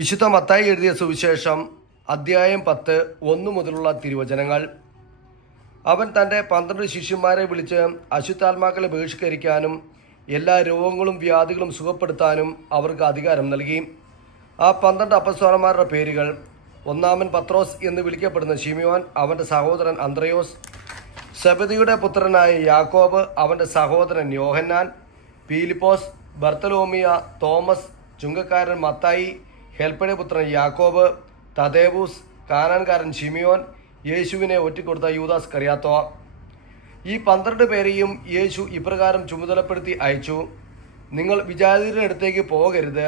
വിശുദ്ധ മത്തായി എഴുതിയ സുവിശേഷം അദ്ധ്യായം 10 1 മുതലുള്ള തിരുവചനങ്ങൾ. അവൻ തൻ്റെ 12 ശിഷ്യന്മാരെ വിളിച്ച് അശുദ്ധാത്മാക്കളെ ബഹിഷ്കരിക്കാനും എല്ലാ രോഗങ്ങളും വ്യാധികളും സുഖപ്പെടുത്താനും അവർക്ക് അധികാരം നൽകി. ആ 12 അപ്പസ്തലന്മാരുടെ പേരുകൾ: ഒന്നാമൻ പത്രോസ് എന്ന് വിളിക്കപ്പെടുന്ന ശിമിയോൻ, അവൻ്റെ സഹോദരൻ അന്ത്രയോസ്; സെബദിയുടെ പുത്രനായ യാക്കോബ്, അവൻ്റെ സഹോദരൻ യോഹന്നാൻ; പീലിപ്പോസ്, ബർത്തലോമിയ, തോമസ്, ചുങ്കക്കാരൻ മത്തായി, ഹെൽപ്പയുടെ പുത്രൻ യാക്കോബ്; തദേവൂസ്, കാനാൻകാരൻ ശിമിയോൻ, യേശുവിനെ ഒറ്റിക്കൊടുത്ത യൂദാസ് കറിയാത്തോ. ഈ 12 പേരെയും യേശു ഇപ്രകാരം ചുമതലപ്പെടുത്തി അയച്ചു: നിങ്ങൾ വിജാതിയുടെ അടുത്തേക്ക് പോകരുത്,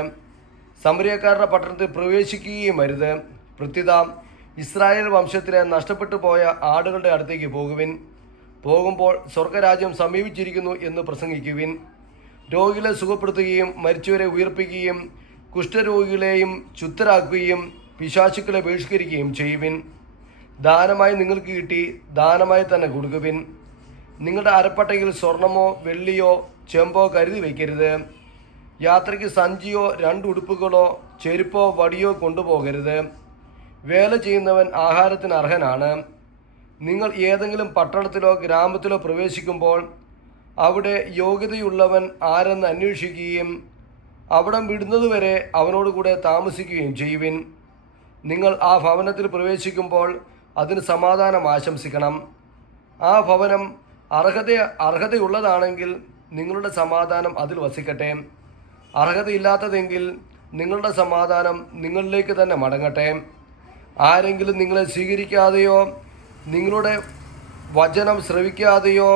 സമരിയക്കാരുടെ പട്ടണത്തിൽ പ്രവേശിക്കുകയും അരുത്. പ്രത്യുത ഇസ്രായേൽ വംശത്തിലെ നഷ്ടപ്പെട്ടു പോയ ആടുകളുടെ അടുത്തേക്ക് പോകുവിൻ. പോകുമ്പോൾ സ്വർഗരാജ്യം സമീപിച്ചിരിക്കുന്നു എന്ന് പ്രസംഗിക്കുവിൻ. രോഗികളെ സുഖപ്പെടുത്തുകയും മരിച്ചവരെ ഉയർപ്പിക്കുകയും കുഷ്ഠരോഗികളെയും ശുദ്ധരാക്കുകയും പിശാചുക്കളെ ബഹിഷ്കരിക്കുകയും ചെയ്യുവിൻ. ദാനമായി നിങ്ങൾക്ക് കിട്ടി ദാനമായി തന്നെ കൊടുക്കുവിൻ. നിങ്ങളുടെ അരപ്പട്ടയിൽ സ്വർണമോ വെള്ളിയോ ചെമ്പോ കരുതി വയ്ക്കരുത്. യാത്രയ്ക്ക് സഞ്ചിയോ 2 ഉടുപ്പുകളോ ചെരുപ്പോ വടിയോ കൊണ്ടുപോകരുത്. വേല ചെയ്യുന്നവൻ ആഹാരത്തിന് അർഹനാണ്. നിങ്ങൾ ഏതെങ്കിലും പട്ടണത്തിലോ ഗ്രാമത്തിലോ പ്രവേശിക്കുമ്പോൾ അവിടെ യോഗ്യതയുള്ളവൻ ആരെന്ന് അന്വേഷിക്കുകയും അവിടം വിടുന്നതുവരെ അവനോടുകൂടെ താമസിക്കുകയും ചെയ്യുവിൻ. നിങ്ങൾ ആ ഭവനത്തിൽ പ്രവേശിക്കുമ്പോൾ അതിന് സമാധാനം ആശംസിക്കണം. ആ ഭവനം അർഹതയുള്ളതാണെങ്കിൽ നിങ്ങളുടെ സമാധാനം അതിൽ വസിക്കട്ടെ. അർഹതയില്ലാത്തതെങ്കിൽ നിങ്ങളുടെ സമാധാനം നിങ്ങളിലേക്ക് തന്നെ മടങ്ങട്ടെ. ആരെങ്കിലും നിങ്ങളെ സ്വീകരിക്കാതെയോ നിങ്ങളുടെ വചനം ശ്രവിക്കാതെയോ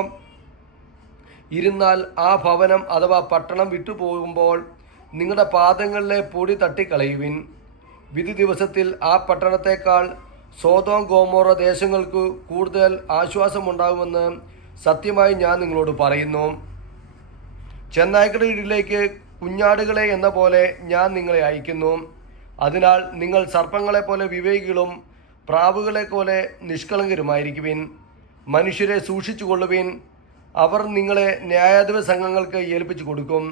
ഇരുന്നാൽ ആ ഭവനം അഥവാ പട്ടണം വിട്ടുപോകുമ്പോൾ നിങ്ങളുടെ പാദങ്ങളിലെ പൊടി തട്ടിക്കളയുവിൻ. വിധി ദിവസത്തിൽ ആ പട്ടണത്തേക്കാൾ സോദോം ഗോമോറ ദേശങ്ങൾക്ക് കൂടുതൽ ആശ്വാസമുണ്ടാകുമെന്ന് സത്യമായി ഞാൻ നിങ്ങളോട് പറയുന്നു. ചെന്നായ്ക്കളുടെ ഇടയിലേക്ക് കുഞ്ഞാടുകളെ എന്ന പോലെ ഞാൻ നിങ്ങളെ അയക്കുന്നു. അതിനാൽ നിങ്ങൾ സർപ്പങ്ങളെ പോലെ വിവേകികളും പ്രാവുകളെ പോലെ നിഷ്കളങ്കരുമായിരിക്കുവിൻ. മനുഷ്യരെ സൂക്ഷിച്ചുകൊള്ളുവിൻ. അവർ നിങ്ങളെ ന്യായാധിപ സംഘങ്ങൾക്ക് ഏൽപ്പിച്ചു കൊടുക്കും.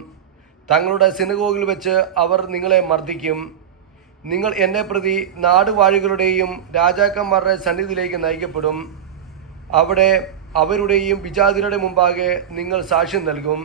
തങ്ങളുടെ സിനഗോഗിൽ വെച്ച് അവർ നിങ്ങളെ മർദ്ദിക്കും. നിങ്ങൾ എന്നെ പ്രതി നാടുവാഴികളുടെയും രാജാക്കന്മാരുടെ സന്നിധിയിലേക്ക് നയിക്കപ്പെടും. അവിടെ അവരുടെയും വിജാതിരുടെ മുമ്പാകെ നിങ്ങൾ സാക്ഷ്യം നൽകും.